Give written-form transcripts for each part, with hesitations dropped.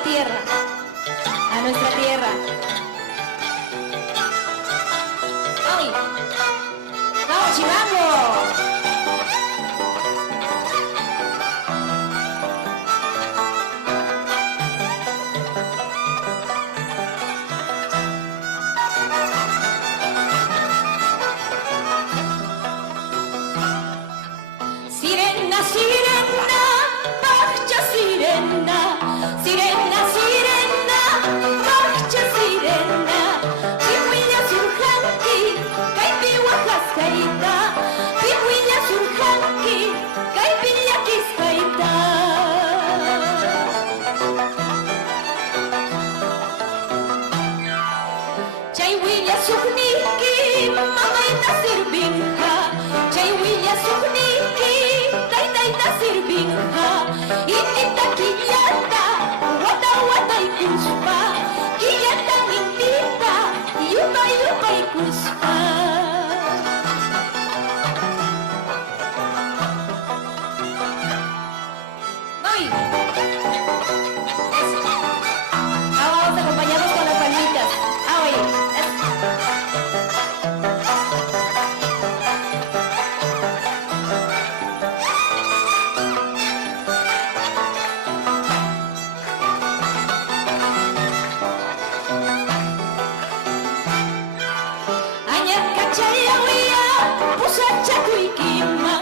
la tierra, a nuestra tierra. ¡Ay! ¡Vamos, Chimango! Sirena, sirena, bahçe sirena, sirena, sirena, bahçe sirena. Pihuilla surjanki, kaypiwa haskayta, pihuilla surjanki, kaypilla kiskayta. Chayhuilla sukniki, mamayta sirvinja, chayhuilla sukniki, taytayta sirvinja. Intita killata, wata watay kuspa, killata intita, yupay yupay kuspa. ¡Ay! Eso. Ahora vamos a acompañarnos con las palmitas. ¡Ay! Añaca chayawia, pusacha kuikima.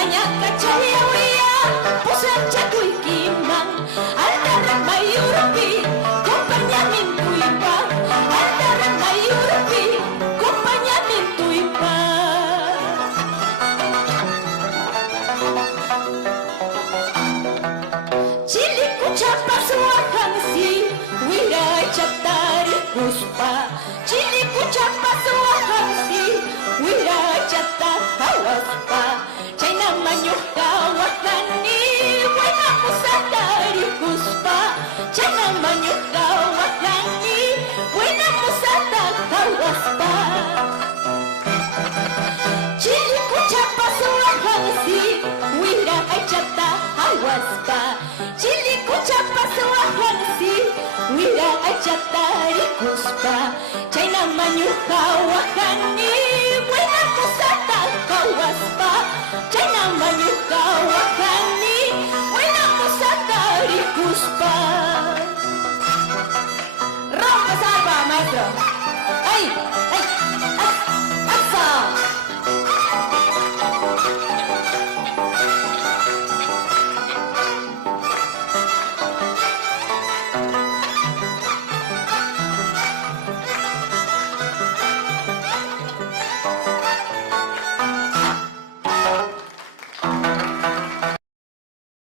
Añaca chayawia, pusacha kuikima. Aldaran mayurpi, acompañamiento ipa. Aldaran mayurpi, acompañamiento ipa. Chili kuchapa suahansi, wira chatari kuspa. Chili kuchapa suahansi, wira chatata waspa. Chayna manyuka wakani, wina musatari kuspa. Chayna manyuka wakani, wina musatata waspa. Chili kuchapa suahansi, wira chata hawaspa. Chili kuchapa suahansi, wira chatari kuspa. Chayna manyuka wakani, wina musata hawaspa. Chayna manyuka wakani, wina musatari kuspa. ¡Rompe salva, maestro! ¡Ay! ¡Ay!